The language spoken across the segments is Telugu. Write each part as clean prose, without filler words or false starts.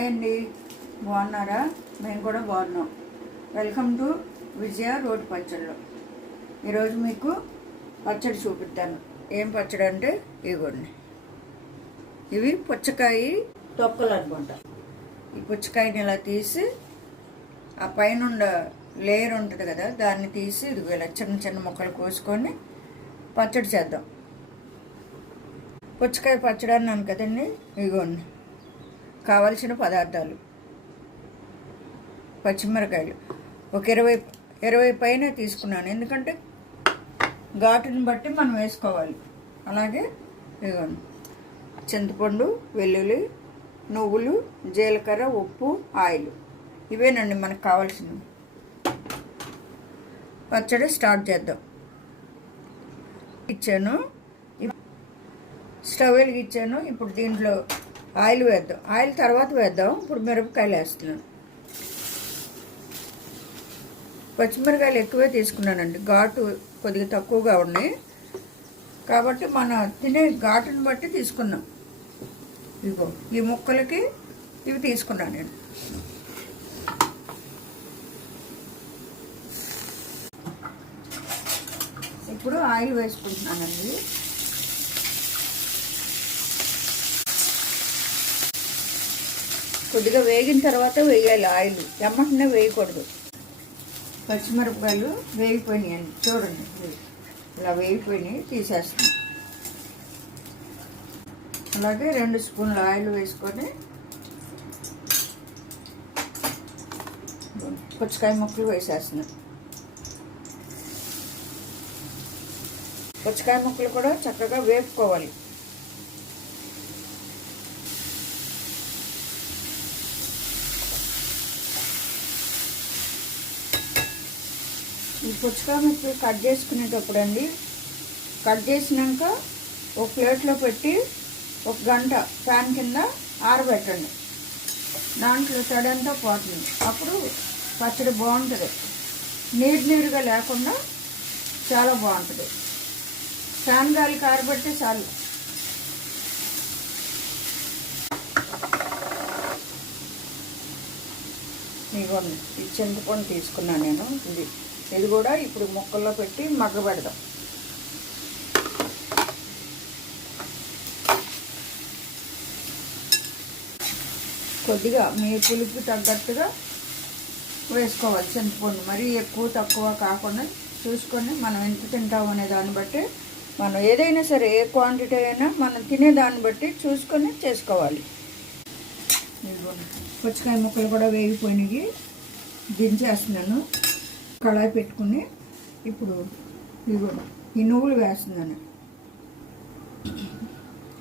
హాయ్ అండి, బాగున్నారా? మేము కూడా బాగున్నాం. వెల్కమ్ టు విజయ రోటి పచ్చళ్ళు. ఈరోజు మీకు పచ్చడి చూపిస్తాను. ఏం పచ్చడి అంటే ఇవ్వండి, ఇవి పుచ్చకాయ తొక్కలు అనుకుంటా. ఈ పుచ్చకాయని ఇలా తీసి ఆ పైన లేయర్ ఉంటుంది కదా, దాన్ని తీసి ఇదిగో ఇలా చిన్న చిన్న ముక్కలు కోసుకొని పచ్చడి చేద్దాం. పుచ్చకాయ పచ్చడి అన్నాను కదండి. ఇదిగోండి కావలసిన పదార్థాలు: పచ్చిమిరకాయలు ఒక 20 పైన తీసుకున్నాను, ఎందుకంటే ఘాటుని బట్టి మనం వేసుకోవాలి. అలాగే ఇదిగోండి చింతపండు, వెల్లుల్లి, నువ్వులు, జీలకర్ర, ఉప్పు, ఆయిల్. ఇవేనండి మనకు కావాల్సినవి. పచ్చడి స్టార్ట్ చేద్దాం. ఇచ్చాను, స్టవ్ వెలిగించాను. ఇప్పుడు దీంట్లో ఆయిల్ వేద్దాం. ఆయిల్ తర్వాత వేద్దాం. ఇప్పుడు మిరపకాయలు వేస్తున్నాను. పచ్చిమిరకాయలు ఎక్కువే తీసుకున్నానండి, ఘాటు కొద్దిగా తక్కువగా ఉన్నాయి కాబట్టి మన తినే ఘాటుని బట్టి తీసుకున్నాం. ఇదిగో ఈ ముక్కలకి ఇవి తీసుకున్నాను నేను. ఇప్పుడు ఆయిల్ వేసుకుంటున్నానండి. కొద్దిగా వేగిన తర్వాత వేయాలి ఆయిల్, ఎమ్మటనే వేయకూడదు. పచ్చిమిరపకాయలు వేగిపోయినాయండి, చూడండి ఇలా వేగిపోయినాయి, తీసేస్తాం. అలాగే 2 స్పూన్ల ఆయిల్ వేసుకొని పుచ్చకాయ ముక్కలు వేసేస్తున్నాం. పుచ్చకాయ ముక్కలు కూడా చక్కగా వేపుకోవాలి. ఈ పుచ్చకాయ ముక్కలు కట్ చేసుకునేటప్పుడు అండి, కట్ చేసినాక ఒక ప్లేట్లో పెట్టి 1 గంట ఫ్యాన్ కింద ఆరబెట్టండి. దాంట్లో తడంతా పోతుంది. అప్పుడు పచ్చడి బాగుంటుంది, నీరుగా లేకుండా చాలా బాగుంటుంది. ఫ్యాన్ గాలికి ఆరబెడితే చాలు. ఇదిగోండి ఈ చింతపండు తీసుకున్నాను నేను. ఇది కూడా ఇప్పుడు ముక్కల్లో పెట్టి మగ్గబెడదాం. కొద్దిగా మీ పులుపు తగ్గట్టుగా వేసుకోవాలి చింతపండు. మరీ ఎక్కువ తక్కువ కాకుండా చూసుకొని మనం ఎంత తింటాం అనే దాన్ని బట్టి, మనం ఏదైనా సరే ఏ క్వాంటిటీ అయినా మనం తినే దాన్ని బట్టి చూసుకొని చేసుకోవాలి. పుచ్చకాయ ముక్కలు కూడా వేగిపోయినాయి, దించేస్తున్నాను. కళాయి పెట్టుకుని ఇప్పుడు ఈ నువ్వులు వేస్తున్నాను.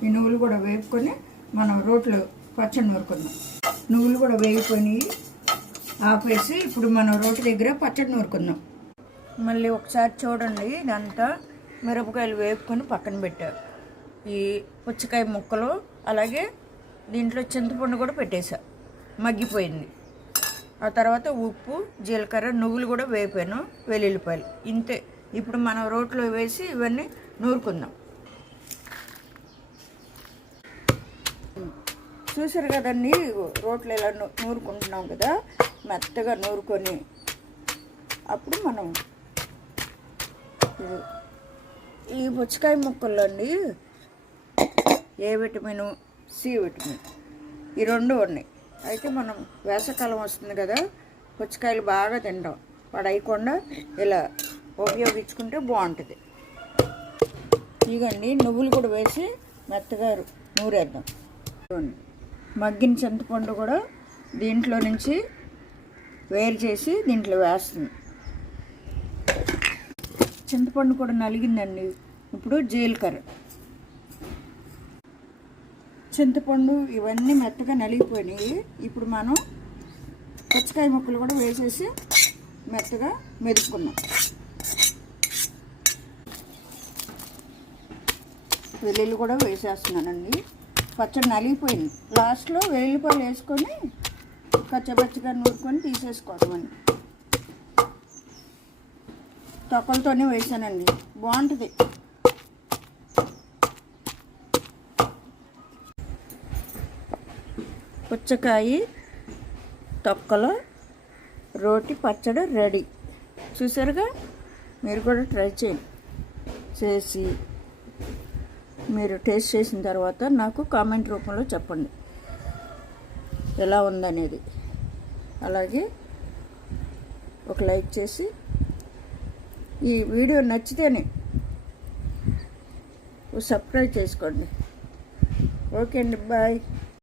ఈ నువ్వులు కూడా వేపుకొని మనం రోట్లో పచ్చడి నూరుకుందాం. నువ్వులు కూడా వేగిపోయినాయి, ఆపేసి ఇప్పుడు మనం రోటి దగ్గర పచ్చడి నూరుకుందాం. మళ్ళీ ఒకసారి చూడండి, ఇదంతా మిరపకాయలు వేపుకొని పక్కన పెట్టారు. ఈ పుచ్చకాయ ముక్కలు అలాగే దీంట్లో చింతపండు కూడా పెట్టేసా, మగ్గిపోయింది. ఆ తర్వాత ఉప్పు, జీలకర్ర, నువ్వులు కూడా వేపాను, వెల్లుల్లిపాయలు. ఇంతే. ఇప్పుడు మనం రోట్లో వేసి ఇవన్నీ నూరుకుందాం. చూసారు కదండి, రోట్లో ఇలా నూరుకుంటున్నాం కదా, మెత్తగా నూరుకొని అప్పుడు మనం ఈ పుచ్చకాయ ముక్కల్లో అండి ఏ విటమిన్, సి విటమిన్ ఈ 2 ఉన్నాయి. అయితే మనం వేసవకాలం వస్తుంది కదా, పుచ్చకాయలు బాగా తింటాం, పడేయకుండా ఇలా ఉపయోగించుకుంటే బాగుంటుంది. ఇదిగండి నువ్వులు కూడా వేసి మెత్తగా నూరేద్దాం. మగ్గిన చింతపండు కూడా దీంట్లో నుంచి వేరు చేసి దీంట్లో వేస్తుంది. చింతపండు కూడా నలిగిందండి. ఇప్పుడు జీలకర్ర, చింతపండు ఇవన్నీ మెత్తగా నలిగిపోయినాయి. ఇప్పుడు మనం పుచ్చకాయ ముక్కలు కూడా వేసేసి మెత్తగా మెదుపుకున్నాం. వెల్లుల్లి కూడా వేసేస్తున్నానండి. పచ్చడి నలిగిపోయింది. లాస్ట్లో వెల్లుల్లిపాయలు వేసుకొని కచ్చపచ్చగా నూరుకొని తీసేసుకోవడం అండి. తొక్కలతోనే వేసానండి, బాగుంటుంది. పుచ్చకాయ తొక్కలో రోటి పచ్చడి రెడీ. చూసారుగా, మీరు కూడా ట్రై చేసి మీరు టేస్ట్ చేసిన తర్వాత నాకు కామెంట్ రూపంలో చెప్పండి ఎలా ఉందనేది. అలాగే ఒక లైక్ చేసి ఈ వీడియో నచ్చితేనే సబ్స్క్రైబ్ చేసుకోండి. ఓకే అండి, బాయ్.